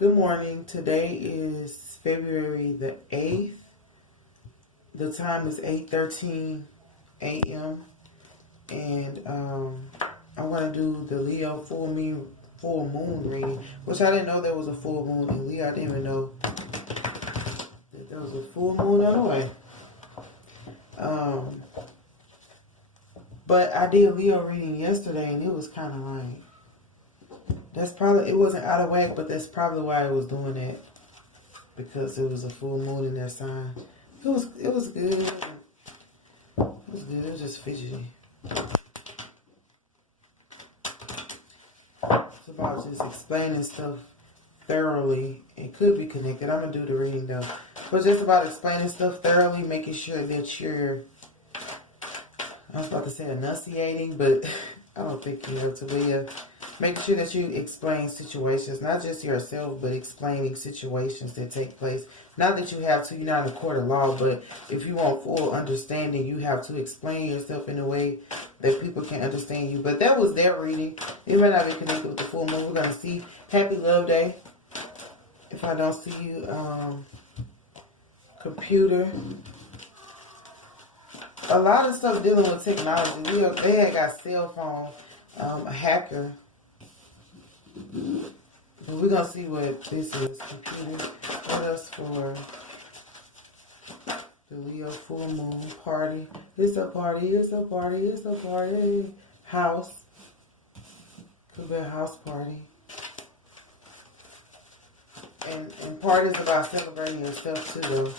Good morning. Today is February the 8th. The time is 8:13 a.m. And I'm going to do the Leo full moon reading, which I didn't know there was a full moon in Leo. I didn't even know that there was a full moon on the way. But I did Leo reading yesterday, and it was kind of like, it wasn't out of whack, but that's probably why I was doing it, because it was a full moon in their sign. It was good. It was good. It was just fidgety. It's about just explaining stuff thoroughly. It could be connected. I'm going to do the reading though. But just about explaining stuff thoroughly, making sure that you're, I was about to say enunciating, but I don't think you have to. But yeah, making sure that you explain situations, not just yourself, but explaining situations that take place. Not that you have to, you're not in a court of law, but if you want full understanding, you have to explain yourself in a way that people can understand you. But that was their reading. It might not be connected with the full moon. We're going to see. Happy Love Day. If I don't see you, computer. A lot of stuff dealing with technology. They had got cell phone, a hacker. But we're going to see what this is. Computer. What else for the Leo full moon party? It's a party. It's a party. It's a party. House. Could be a house party. And parties about celebrating yourself too, though.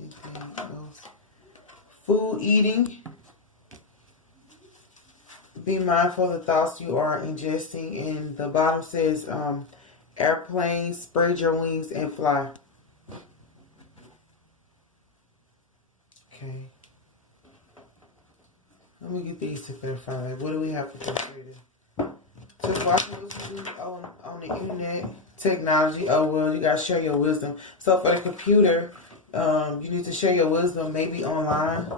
Anything else? Food eating. Be mindful of the thoughts you are ingesting. And the bottom says, airplanes, spread your wings and fly. Okay. Let me get these to clarify. What do we have for computer? Just watching on the internet, technology. Oh, well, you got to share your wisdom. So for the computer, you need to share your wisdom maybe online.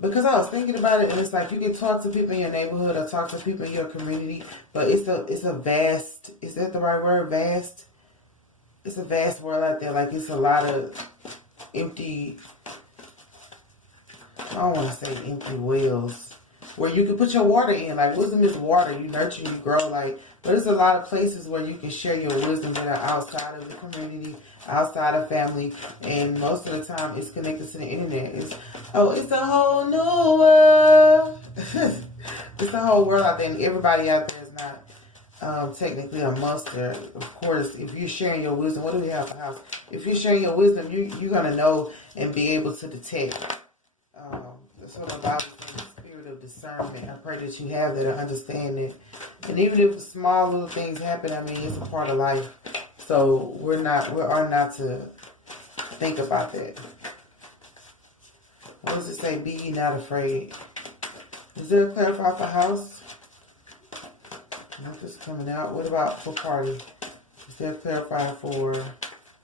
Because I was thinking about it, and it's like you can talk to people in your neighborhood or talk to people in your community, but it's a vast, is that the right word, vast? It's a vast world out there. Like, it's a lot of empty, I don't want to say empty wells, where you can put your water in. Like, wisdom is water. You nurture, you grow. Like, but there's a lot of places where you can share your wisdom that are outside of the community, outside of family, and most of the time it's connected to the internet. It's a whole new world. It's a whole world out there, and everybody out there is not technically a muster. Of course, if you're sharing your wisdom, what do we have for house? If you're sharing your wisdom, you're gonna know and be able to detect. That's what the Bible says. Of discernment. I pray that you have that understanding. And even if small little things happen, I mean, it's a part of life. So we are not to think about that. What does it say? Be ye not afraid. Is there a clarify for house? Nothing's coming out. What about for party? Is there a clarify for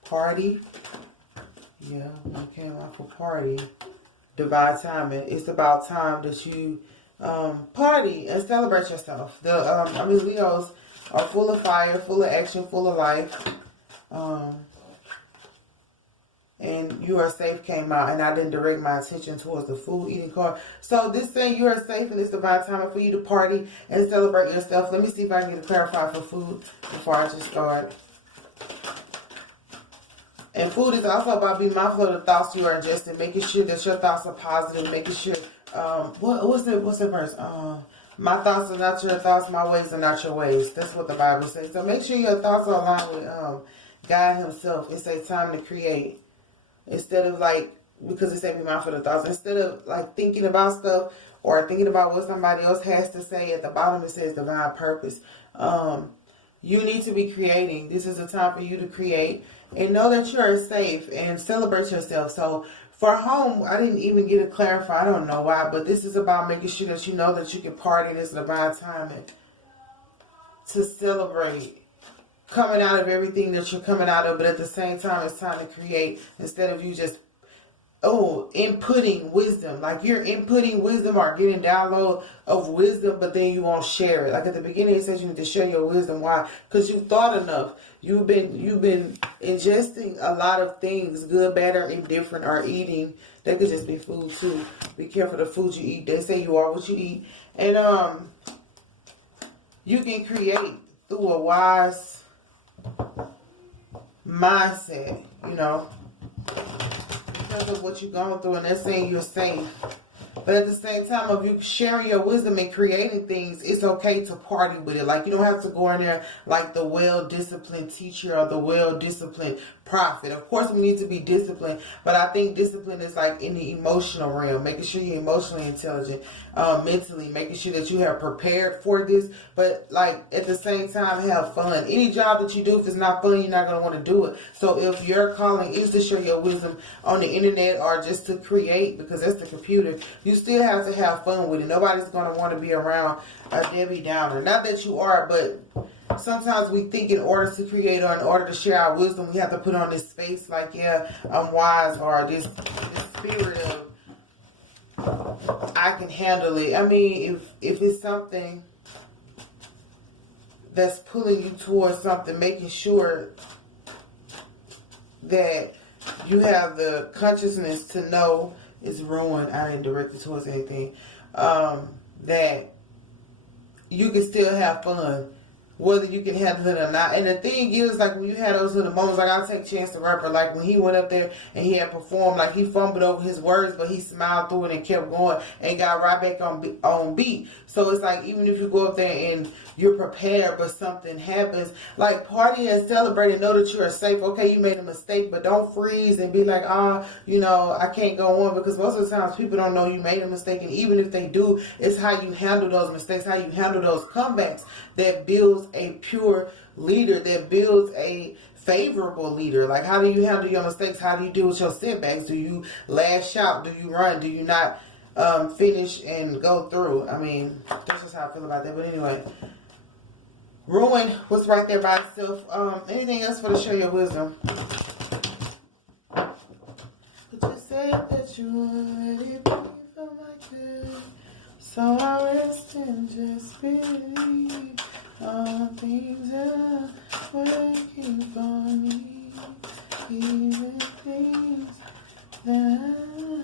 party? Yeah, we came out for party. Divine timing. It's about time that you party and celebrate yourself. Leos are full of fire, full of action, full of life. And you are safe came out, and I didn't direct my attention towards the food eating card. So this saying you are safe and it's divine timing for you to party and celebrate yourself. Let me see if I can get a clarify for food before I just start. And food is also about being mindful of the thoughts you are ingesting, making sure that your thoughts are positive, making sure, what's the verse? My thoughts are not your thoughts, my ways are not your ways. That's what the Bible says. So make sure your thoughts are aligned with God himself. It's a time to create. Instead of because it said be mindful of the thoughts, instead of thinking about stuff or thinking about what somebody else has to say, at the bottom it says divine purpose. You need to be creating. This is a time for you to create and know that you are safe and celebrate yourself. So for home, I didn't even get to clarify. I don't know why, but this is about making sure that you know that you can party. This divine timing to celebrate coming out of everything that you're coming out of, but at the same time, it's time to create instead of you just inputting wisdom. Like you're inputting wisdom or getting download of wisdom, but then you won't share it. Like at the beginning, it says you need to share your wisdom. Why? Because you've thought enough. You've been ingesting a lot of things, good, bad, or indifferent, or eating. That could just be food too. Be careful the food you eat. They say you are what you eat, and you can create through a wise mindset. You know, because of what you're going through, and they're saying you're safe. But at the same time, if you sharing your wisdom and creating things, it's okay to party with it. Like you don't have to go in there like the well-disciplined teacher or the well-disciplined prophet. Of course, we need to be disciplined, but I think discipline is like in the emotional realm, making sure you're emotionally intelligent, mentally, making sure that you have prepared for this, but like at the same time, have fun. Any job that you do, if it's not fun, you're not going to want to do it. So if your calling is to share your wisdom on the internet or just to create, because that's the computer, you still have to have fun with it. Nobody's going to want to be around a Debbie Downer. Not that you are, but sometimes we think in order to create or in order to share our wisdom, we have to put on this face like, yeah, I'm wise, or this spirit of I can handle it. I mean, if it's something that's pulling you towards something, making sure that you have the consciousness to know it's ruined. I didn't direct it towards anything. That you can still have fun, whether you can handle it or not. And the thing is, like when you had those little moments, like I'll take Chance the Rapper, like when he went up there and he had performed, like he fumbled over his words, but he smiled through it and kept going and got right back on beat. So it's like, even if you go up there and you're prepared, but something happens, like party and celebrate and know that you are safe. Okay, you made a mistake, but don't freeze and be like, you know, I can't go on, because most of the times people don't know you made a mistake. And even if they do, it's how you handle those mistakes, how you handle those comebacks that builds a pure leader, that builds a favorable leader. Like, how do you handle your mistakes? How do you deal with your setbacks? Do you lash out? Do you run? Do you not finish and go through? I mean, that's just how I feel about that. But anyway, ruin was right there by itself. Anything else for to show your wisdom? But you said that you would let it be for my good, so I rest and just believe all things are working for me, even things that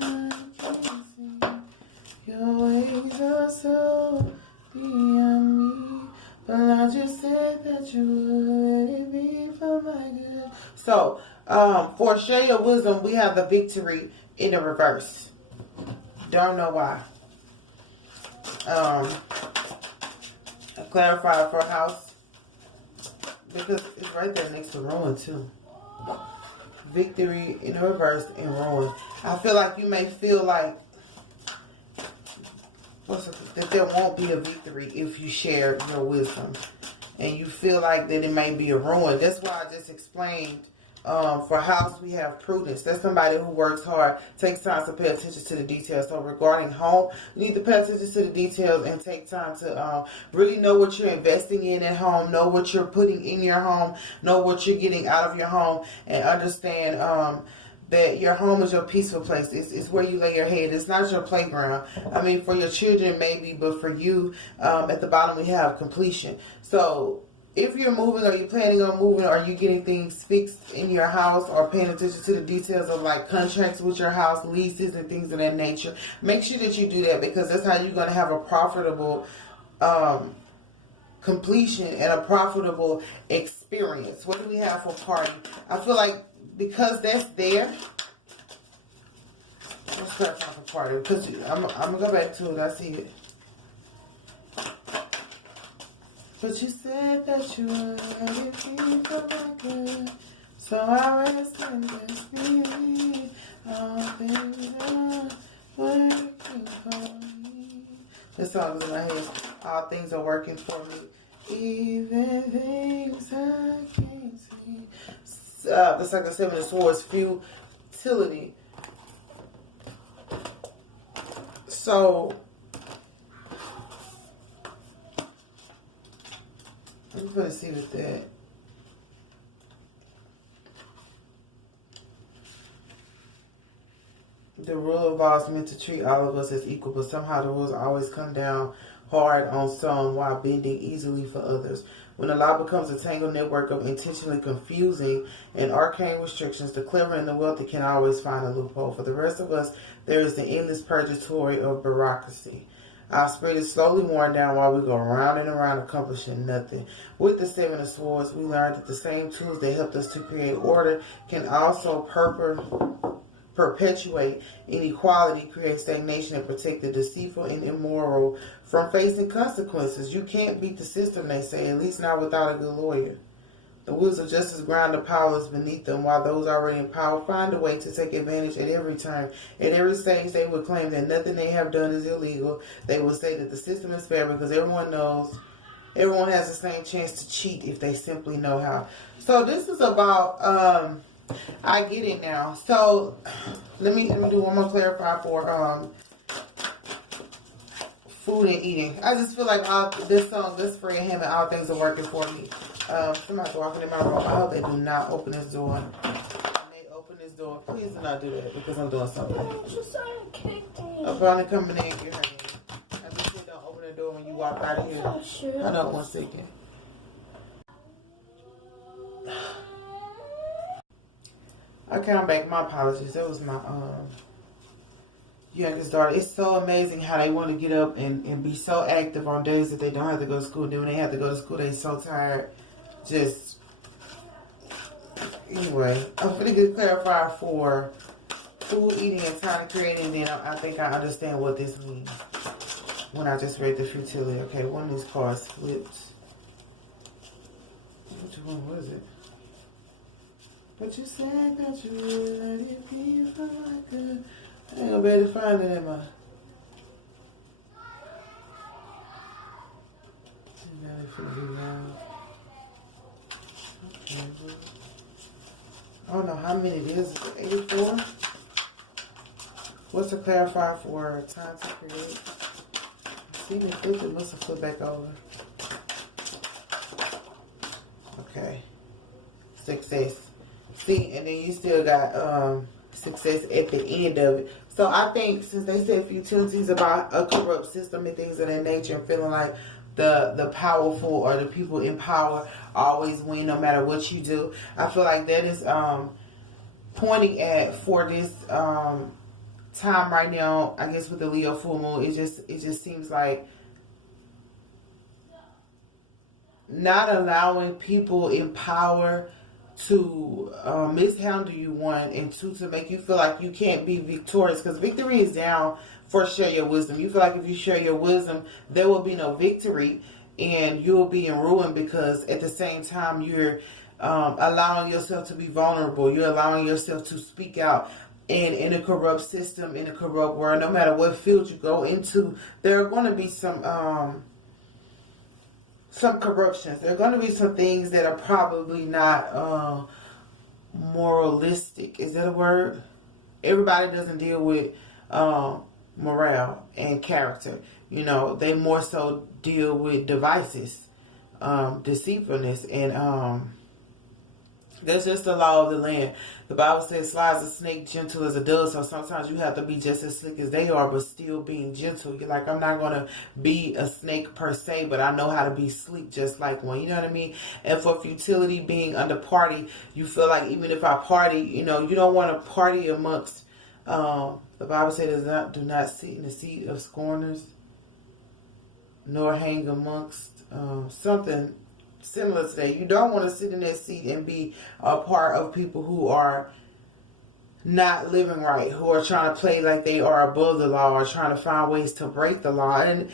I can't see. Your ways are so beyond me, but I just said that you would let it be for my good. So, for share your wisdom, we have the victory in the reverse. Don't know why. I clarified for a house because it's right there next to ruin too. Victory in the reverse and ruin. I feel like you may feel like that there won't be a victory if you share your wisdom, and you feel like that it may be a ruin. That's why I just explained. For house, we have prudence. That's somebody who works hard, takes time to pay attention to the details. So regarding home, you need to pay attention to the details and take time to really know what you're investing in at home, know what you're putting in your home, know what you're getting out of your home, and understand that your home is your peaceful place. It's where you lay your head. It's not your playground. I mean, for your children maybe, but for you, at the bottom we have completion. So if you're moving, or you're planning on moving, or you're getting things fixed in your house, or paying attention to the details of like contracts with your house, leases, and things of that nature, make sure that you do that, because that's how you're going to have a profitable completion and a profitable experience. What do we have for party? I feel like because that's there, let's start talking party, because I'm going to go back to it. I see it. But you said that you would let it be for my good, so I rest and just believe all things are working for me. This song is in my head. All things are working for me, even things I can't see. The second seven of swords, futility. So I'm going to see with that. The rule of law is meant to treat all of us as equal, but somehow the rules always come down hard on some while bending easily for others. When the law becomes a tangled network of intentionally confusing and arcane restrictions, the clever and the wealthy can always find a loophole. For the rest of us, there is the endless purgatory of bureaucracy. Our spirit is slowly worn down while we go round and around accomplishing nothing. With the Seven of Swords, we learned that the same tools that helped us to create order can also perpetuate inequality, create stagnation, and protect the deceitful and immoral from facing consequences. You can't beat the system, they say, at least not without a good lawyer. The wheels of justice ground the powerless beneath them, while those already in power find a way to take advantage at every turn. At every stage, they will claim that nothing they have done is illegal. They will say that the system is fair because everyone knows, everyone has the same chance to cheat if they simply know how. So this is about, I get it now. So let me do one more clarify for food and eating. I just feel like this song, this free him and all things are working for me. Somebody's walking in my room. I hope they do not open this door. When they open this door, please do not do that because I'm doing something. I'm probably coming in and get her in. I just said don't open the door when you walk out of here. Hold on 1 second. Okay, I'm back. My apologies. That was my youngest daughter. It's so amazing how they want to get up and be so active on days that they don't have to go to school. Then when they have to go to school, they're so tired. Just anyway, I'm going to clarify for food, eating, and time creating. Then I think I understand what this means when I just read the futility. Okay, one of these cards flipped. Which one was it? But you said that you would let it be if I could. I ain't gonna be able to find it in my. Okay, well, I don't know how many it is. Is it 84? What's the clarifier for time to create? See, it must have flipped back over. Okay. Success. See, and then you still got success at the end of it. So I think since they said futility is about a corrupt system and things of that nature, and feeling like the powerful or the people in power always win no matter what you do, I feel like that is pointing at for this time right now. I guess with the Leo full moon, it just seems like not allowing people in power to mishandle you, one, and two, to make you feel like you can't be victorious, because victory is down for share your wisdom. You feel like if you share your wisdom, there will be no victory and you'll be in ruin, because at the same time you're allowing yourself to be vulnerable. You're allowing yourself to speak out. And in a corrupt system, in a corrupt world, no matter what field you go into, there are going to be some corruptions. There are going to be some things that are probably not moralistic. Is that a word? Everybody doesn't deal with morale and character. You know, they more so deal with devices, deceitfulness, and that's just the law of the land. The Bible says, slides a snake gentle as a dove. So sometimes you have to be just as slick as they are, but still being gentle. You're like, I'm not going to be a snake per se, but I know how to be sleek just like one. You know what I mean? And for futility, being under party, you feel like even if I party, you know, you don't want to party amongst, the Bible says, do not sit in the seat of scorners, nor hang amongst something similar to that. You don't want to sit in that seat and be a part of people who are not living right, who are trying to play like they are above the law, or trying to find ways to break the law. And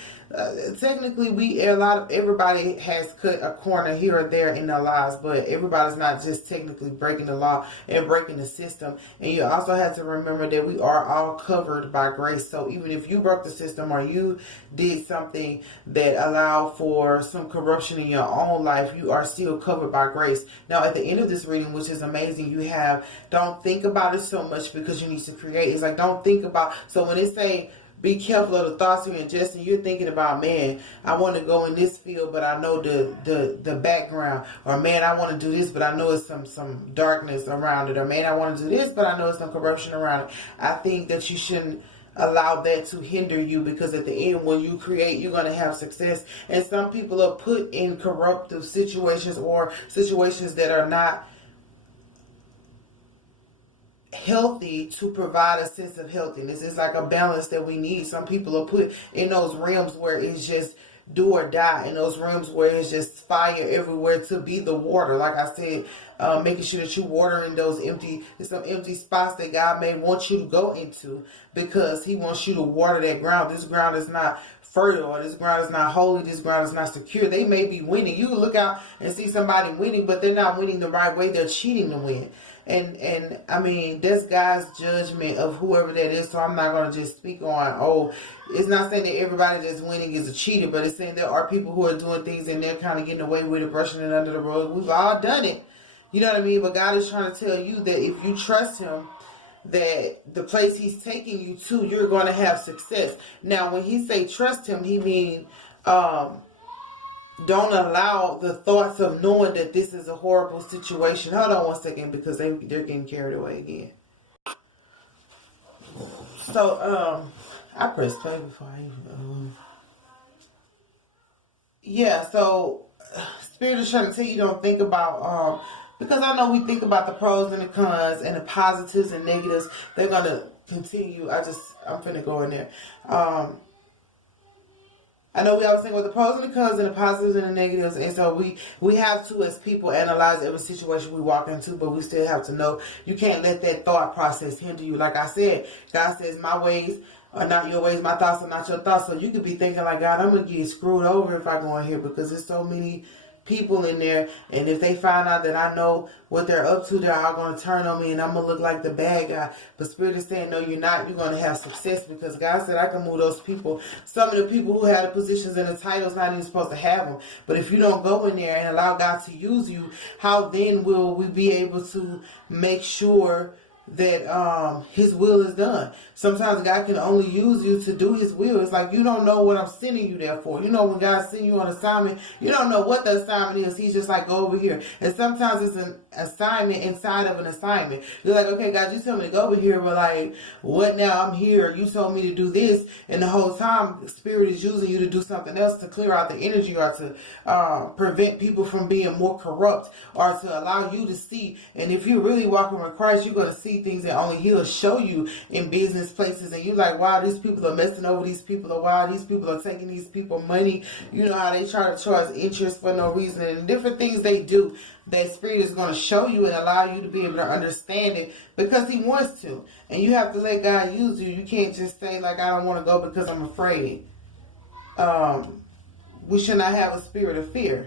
technically, everybody has cut a corner here or there in their lives, but everybody's not just technically breaking the law and breaking the system. And you also have to remember that we are all covered by grace. So even if you broke the system or you did something that allowed for some corruption in your own life, you are still covered by grace. Now, at the end of this reading, which is amazing, you have, don't think about it so much because you need to create. It's like, don't think about, so when it say be careful of the thoughts you're ingesting. You're thinking about, man, I want to go in this field, but I know the background. Or, man, I want to do this, but I know it's some darkness around it. Or, man, I want to do this, but I know it's some corruption around it. I think that you shouldn't allow that to hinder you, because at the end, when you create, you're going to have success. And some people are put in corruptive situations, or situations that are not healthy, to provide a sense of healthiness. It's like a balance that we need. Some people are put in those realms where it's just do or die, in those realms where it's just fire everywhere, to be the water. Like I said, making sure that you water in those some empty spots that God may want you to go into, because he wants you to water that ground. This ground is not fertile, or this ground is not holy, this ground is not secure. They may be winning. You can look out and see somebody winning, but they're not winning the right way. They're cheating to win. And I mean, that's God's judgment of whoever that is. So I'm not going to just speak on, it's not saying that everybody that's winning is a cheater, but it's saying there are people who are doing things and they're kind of getting away with it, brushing it under the rug. We've all done it. You know what I mean? But God is trying to tell you that if you trust him, that the place he's taking you to, you're going to have success. Now, when he say trust him, he mean, don't allow the thoughts of knowing that this is a horrible situation. Hold on 1 second, because they're getting carried away again. So, I pressed play before I even, so, Spirit is trying to tell you, don't think about, because I know we think about the pros and the cons and the positives and negatives. They're going to continue. I'm finna go in there. I know we always think about the pros and the cons and the positives and the negatives, and so we have to, as people, analyze every situation we walk into, but we still have to know you can't let that thought process hinder you. Like I said, God says, my ways are not your ways, my thoughts are not your thoughts. So you could be thinking like, God, I'm going to get screwed over if I go in here, because there's so many people in there, and if they find out that I know what they're up to, they're all going to turn on me and I'm going to look like the bad guy. But Spirit is saying, no, you're not. You're going to have success, because God said I can move those people. Some of the people who have the positions and the titles not even supposed to have them. But if you don't go in there and allow God to use you, how then will we be able to make sure that his will is done? Sometimes God can only use you to do his will. It's like, you don't know what I'm sending you there for. You know, when God sends you on assignment, you don't know what the assignment is. He's just like, go over here. And sometimes it's an assignment inside of an assignment. You're like, okay, God, you told me to go over here, but like, what now? I'm here. You told me to do this. And the whole time, Spirit is using you to do something else, to clear out the energy, or to prevent people from being more corrupt, or to allow you to see. And if you're really walking with Christ, you're going to see things that only he'll show you in business places, and you like, wow, these people are messing over these people, or wow, these people are taking these people money. You know how they try to charge interest for no reason, and different things they do. That Spirit is going to show you and allow you to be able to understand it, because he wants to. And you have to let God use you. You can't just say like, I don't want to go because I'm afraid. We should not have a spirit of fear,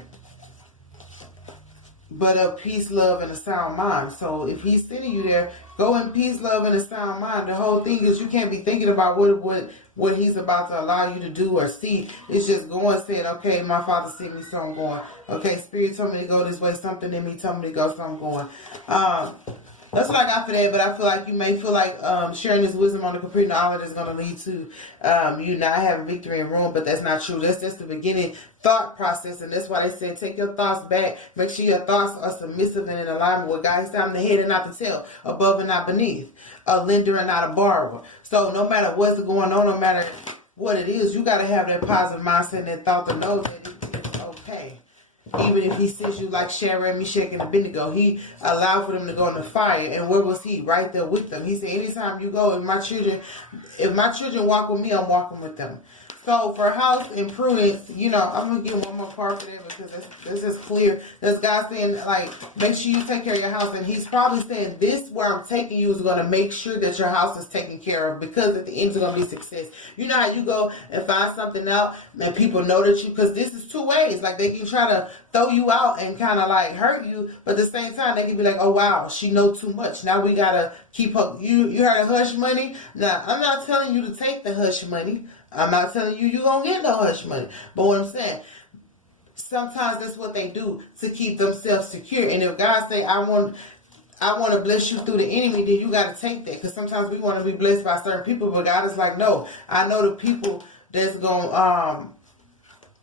but of peace, love, and a sound mind. So if he's sending you there, go in peace, love, and a sound mind. The whole thing is, you can't be thinking about what he's about to allow you to do or see. It's just going, saying, okay, my Father sent me, so I'm going. Okay, Spirit told me to go this way. Something in me told me to go, so I'm going. That's what I got for that, but I feel like you may feel like sharing this wisdom on the computer knowledge is going to lead to you not having victory in Rome, but that's not true. That's just the beginning thought process, and that's why they say take your thoughts back. Make sure your thoughts are submissive and in alignment with God. He said, I'm the head and not the tail, above and not beneath, a lender and not a borrower. So no matter what's going on, no matter what it is, you got to have that positive mindset and that thought to know that it's okay. Even if he sends you like Shadrach, Meshach, and Abednego, he allowed for them to go in the fire. And where was he? Right there with them. He said, anytime you go, if my children walk with me, I'm walking with them. So for house and prudence, I'm going to get one more card for that, because that's just clear. That's God saying, like, make sure you take care of your house. And he's probably saying, this where I'm taking you is going to make sure that your house is taken care of, because at the end it's going to be success. You know how you go and find something out and people know that you, because this is two ways. Like, they can try to throw you out and kind of like hurt you, but at the same time they can be like, oh wow, she knows too much. Now we got to keep up. You heard of hush money? Now, I'm not telling you to take the hush money. I'm not telling you you're going to get no hush money. But what I'm saying, sometimes that's what they do to keep themselves secure. And if God say, I I want to bless you through the enemy, then you got to take that. Because sometimes we want to be blessed by certain people, but God is like, no, I know the people that's going to,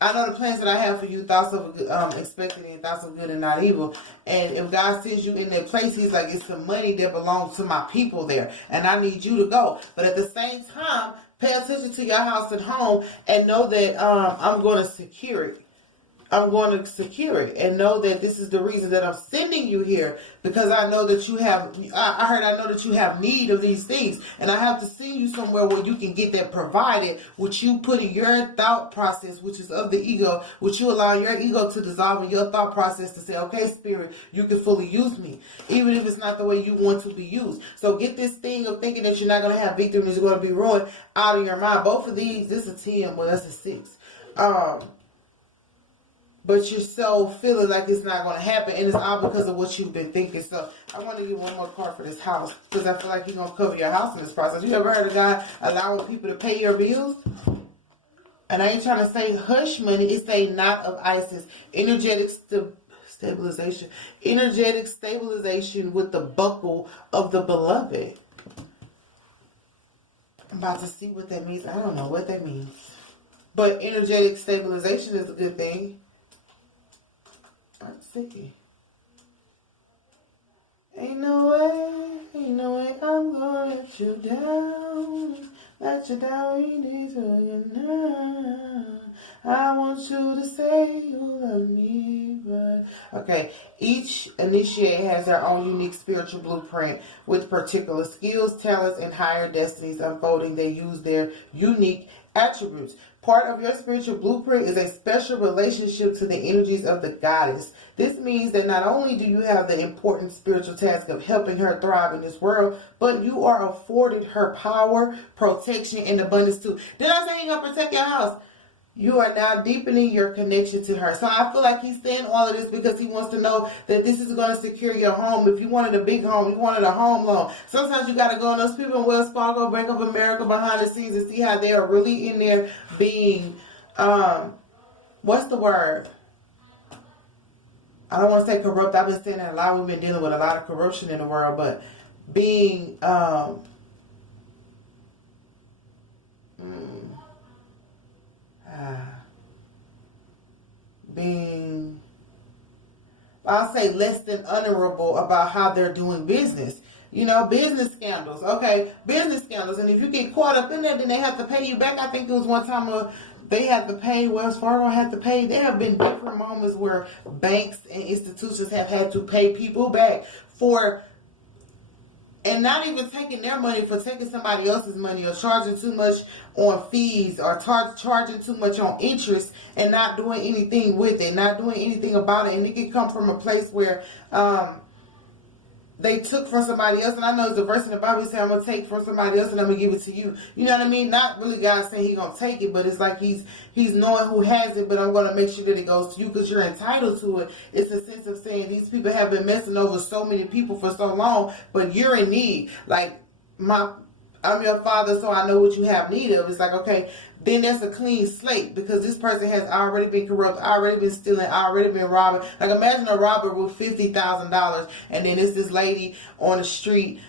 I know the plans that I have for you, thoughts of expecting and thoughts of good and not evil. And if God sends you in that place, he's like, it's some money that belongs to my people there, and I need you to go. But at the same time, pay attention to your house and home and know that I'm going to secure it. I'm going to secure it and know that this is the reason that I'm sending you here, because I know that you have, I know that you have need of these things, and I have to send you somewhere where you can get that provided, which you put in your thought process, which is of the ego, which you allow your ego to dissolve in your thought process to say, okay, spirit, you can fully use me, even if it's not the way you want to be used. So get this thing of thinking that you're not going to have victory and it's going to be ruined out of your mind. Both of these, this is a 10, well, that's a 6. But you're so feeling like it's not going to happen, and it's all because of what you've been thinking. So I want to give one more card for this house, because I feel like you're going to cover your house in this process. You ever heard of God allowing people to pay your bills? And I ain't trying to say hush money. It's a knot of Isis. Energetic stabilization. Energetic stabilization with the buckle of the beloved. I'm about to see what that means. I don't know what that means. But energetic stabilization is a good thing. I'm sticky. Ain't no way I'm gonna let you down. Let you down, you need to, you know. I want you to say you love me, but... Okay, each initiate has their own unique spiritual blueprint with particular skills, talents, and higher destinies unfolding. They use their unique attributes. Part of your spiritual blueprint is a special relationship to the energies of the goddess. This means that not only do you have the important spiritual task of helping her thrive in this world, but you are afforded her power, protection, and abundance too. Did I say you're going to protect your house? You are now deepening your connection to her. So I feel like he's saying all of this because he wants to know that this is going to secure your home. If you wanted a big home, you wanted a home loan. Sometimes you got to go on those people in Wells Fargo, Bank of America behind the scenes and see how they are really in there being, what's the word? I don't want to say corrupt. I've been saying that a lot. We've been dealing with a lot of corruption in the world, but being, being, I'll say less than honorable about how they're doing business. You know, business scandals. Okay, business scandals. And if you get caught up in that, then they have to pay you back. I think it was one time they had to pay, Wells Fargo had to pay. There have been different moments where banks and institutions have had to pay people back for, and not even taking their money, for taking somebody else's money or charging too much on fees or charging too much on interest and not doing anything with it, not doing anything about it. And it can come from a place where they took from somebody else. And I know it's a verse in the Bible saying, I'm going to take from somebody else and I'm going to give it to you. You know what I mean? Not really God saying he's going to take it, but it's like he's knowing who has it, but I'm going to make sure that it goes to you because you're entitled to it. It's a sense of saying these people have been messing over so many people for so long, but you're in need. Like, I'm your father, so I know what you have need of. It's like, okay, then that's a clean slate because this person has already been corrupt, already been stealing, already been robbing. Like, imagine a robber with $50,000 and then it's this lady on the street.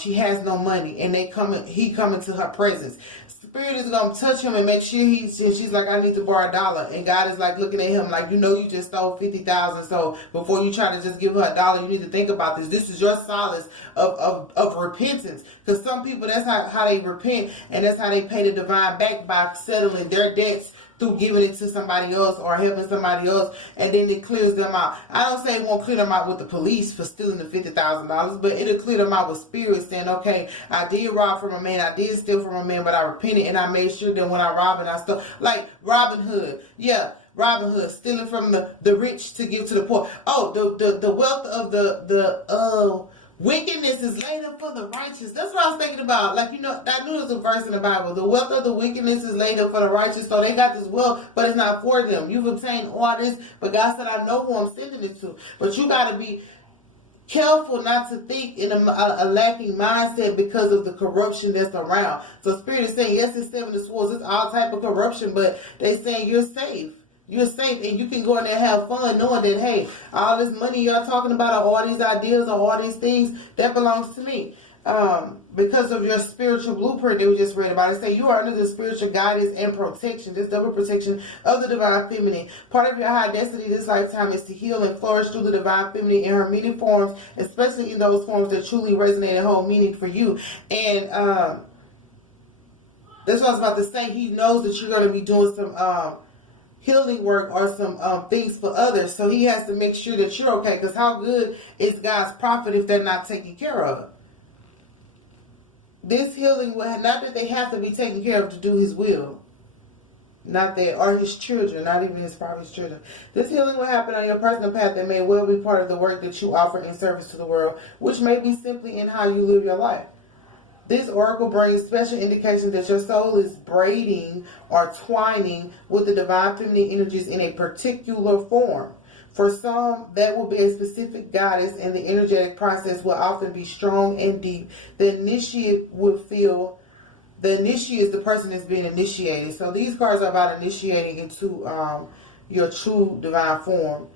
She has no money and he coming to her presence. Spirit is going to touch him and make sure she's like, I need to borrow $1. And God is like looking at him like, you know, you just stole $50,000. So before you try to just give her $1, you need to think about this. This is your solace of repentance. Because some people, that's how they repent. And that's how they pay the divine back by settling their debts through giving it to somebody else or helping somebody else, and then it clears them out. I don't say it won't clear them out with the police for stealing the $50,000, but it'll clear them out with spirits saying, okay, I did rob from a man, I did steal from a man, but I repented and I made sure that when I robbed and I stole, like Robin Hood. Yeah, Robin Hood, stealing from the rich to give to the poor. Oh, the wealth of the wickedness is laid up for the righteous. That's what I was thinking about. Like, you know, I knew there was a verse in the Bible. The wealth of the wickedness is laid up for the righteous. So they got this wealth, but it's not for them. You've obtained all this, but God said, I know who I'm sending it to. But you got to be careful not to think in a lacking mindset because of the corruption that's around. So Spirit is saying, yes, it's 7 of swords. It's all type of corruption, but they saying you're safe. You're safe, and you can go in there and have fun knowing that, hey, all this money you're talking about, or all these ideas, or all these things, that belongs to me. Because of your spiritual blueprint that we just read about. It say you are under the spiritual guidance and protection, this double protection of the divine feminine. Part of your high destiny this lifetime is to heal and flourish through the divine feminine in her many forms, especially in those forms that truly resonate and hold meaning for you. And that's what I was about to say. He knows that you're going to be doing some healing work or some things for others. So he has to make sure that you're okay. Because how good is God's prophet if they're not taken care of? This healing, not that they have to be taken care of to do his will. Not that, or his children, not even his prophet's children. This healing will happen on your personal path that may well be part of the work that you offer in service to the world, which may be simply in how you live your life. This oracle brings special indication that your soul is braiding or twining with the divine feminine energies in a particular form. For some, that will be a specific goddess, and the energetic process will often be strong and deep. The initiate will feel, the initiate is the person that's being initiated. So these cards are about initiating into your true divine form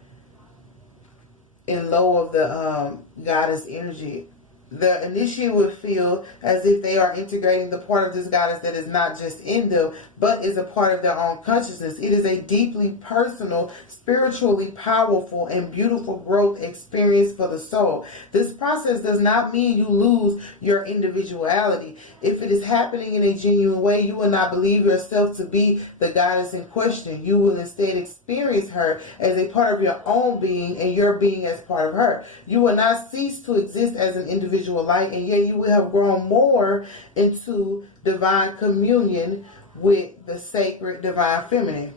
in low of the goddess energy. The initiate will feel as if they are integrating the part of this goddess that is not just in them, but is a part of their own consciousness. It is a deeply personal, spiritually powerful, and beautiful growth experience for the soul. This process does not mean you lose your individuality. If it is happening in a genuine way, you will not believe yourself to be the goddess in question. You will instead experience her as a part of your own being and your being as part of her. You will not cease to exist as an individual light, and yet you will have grown more into divine communion with the sacred divine feminine.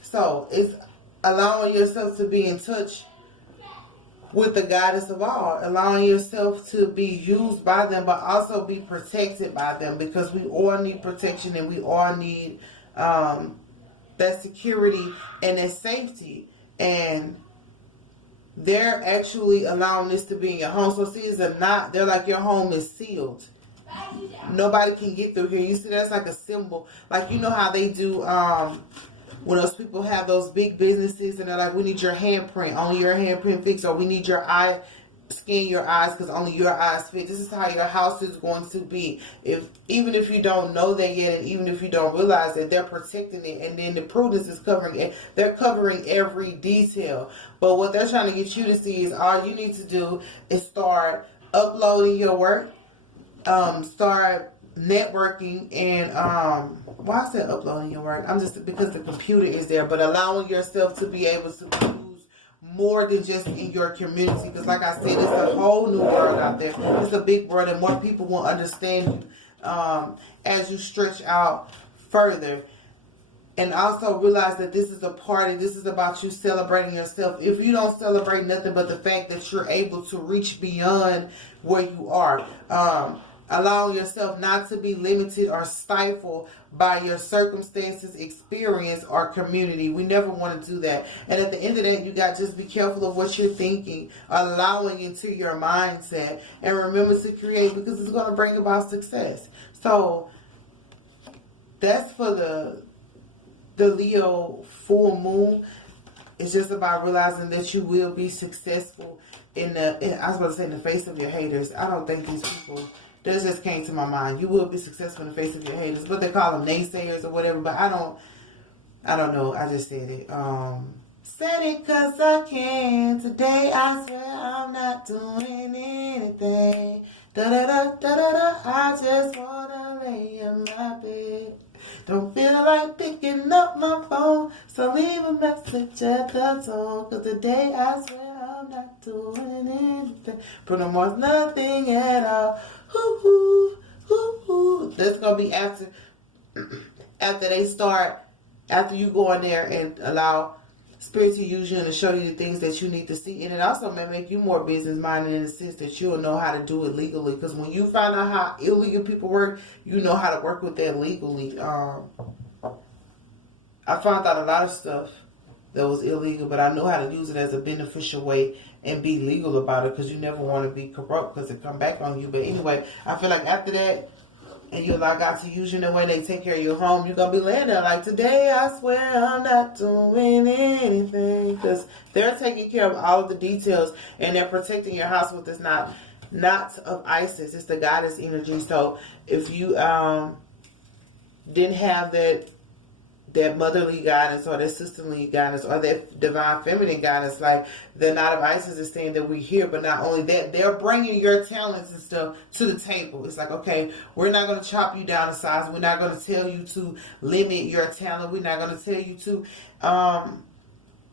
So it's allowing yourself to be in touch with the goddess of all, allowing yourself to be used by them, but also be protected by them, because we all need protection, and we all need that security and that safety. And they're actually allowing this to be in your home. So see, they're like your home is sealed. Nobody can get through here. You see, that's like a symbol. Like, you know how they do when those people have those big businesses and they're like, we need your handprint. Only your handprint fits. Or we need your eye, scan your eyes because only your eyes fit. This is how your house is going to be. Even if you don't know that yet, and even if you don't realize that, they're protecting it. And then the prudence is covering it. They're covering every detail. But what they're trying to get you to see is all you need to do is start uploading your work. Start networking and why I said uploading your work, I'm just because the computer is there, but allowing yourself to be able to use more than just in your community, because like I said, it's a whole new world out there. It's a big world, and more people will understand you as you stretch out further. And also realize that this is a party. This is about you celebrating yourself. If you don't celebrate nothing but the fact that you're able to reach beyond where you are, allowing yourself not to be limited or stifled by your circumstances, experience, or community. We never want to do that. And at the end of that, you got to just be careful of what you're thinking, allowing into your mindset, and remember to create, because it's going to bring about success. So that's for the Leo full moon. It's just about realizing that you will be successful I was about to say in the face of your haters. I don't think these people, that just came to my mind. You will be successful in the face of your haters. What they call them, naysayers or whatever. But I don't know. I just said it. Said it cause I can. Today I swear I'm not doing anything. Da da da da da da. I just wanna lay in my bed. Don't feel like picking up my phone, so leave a message at the tone. Cause today I swear I'm not doing anything. Bruno Mars, nothing at all. Hoo hoo hoo. That's gonna be after they start, after you go in there and allow Spirit to use you and to show you the things that you need to see. And it also may make you more business minded in the sense that you'll know how to do it legally. Because when you find out how illegal people work, you know how to work with that legally. I found out a lot of stuff that was illegal, but I know how to use it as a beneficial way and be legal about it, because you never want to be corrupt because it come back on you. But anyway, I feel like after that, and you allow God to use you in the way they take care of your home, you're going to be laying there like, today I swear I'm not doing anything. Because they're taking care of all of the details, and they're protecting your house with this not of Isis. It's the goddess energy. So if you didn't have that motherly guidance or that sisterly guidance or that divine feminine guidance, like the Knot of Isis is saying that we hear, but not only that, they're bringing your talents and stuff to the table. It's like, okay, we're not going to chop you down to size. We're not going to tell you to limit your talent. We're not going to tell you to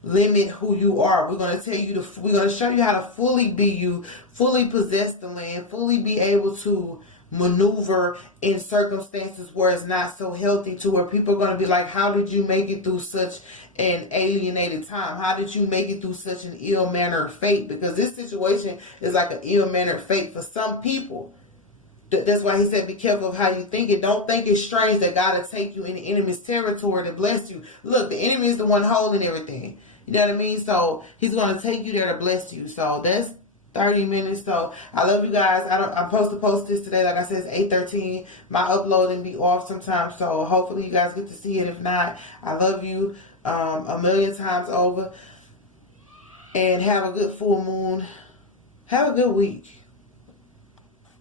limit who you are. We're going to tell you we're going to show you how to fully be you, fully possess the land, fully be able to maneuver in circumstances where it's not so healthy, to where people are going to be like, how did you make it through such an alienated time? How did you make it through such an ill-mannered fate? Because this situation is like an ill-mannered fate for some people. That's why he said, be careful of how you think it. Don't think it's strange that God will take you in the enemy's territory to bless you. Look, the enemy is the one holding everything. You know what I mean? So he's going to take you there to bless you. So that's 30 minutes. So I love you guys. I'm supposed to post this today. Like I said, it's 8:13. My uploading be off sometimes. So hopefully you guys get to see it. If not, I love you a million times over. And have a good full moon. Have a good week.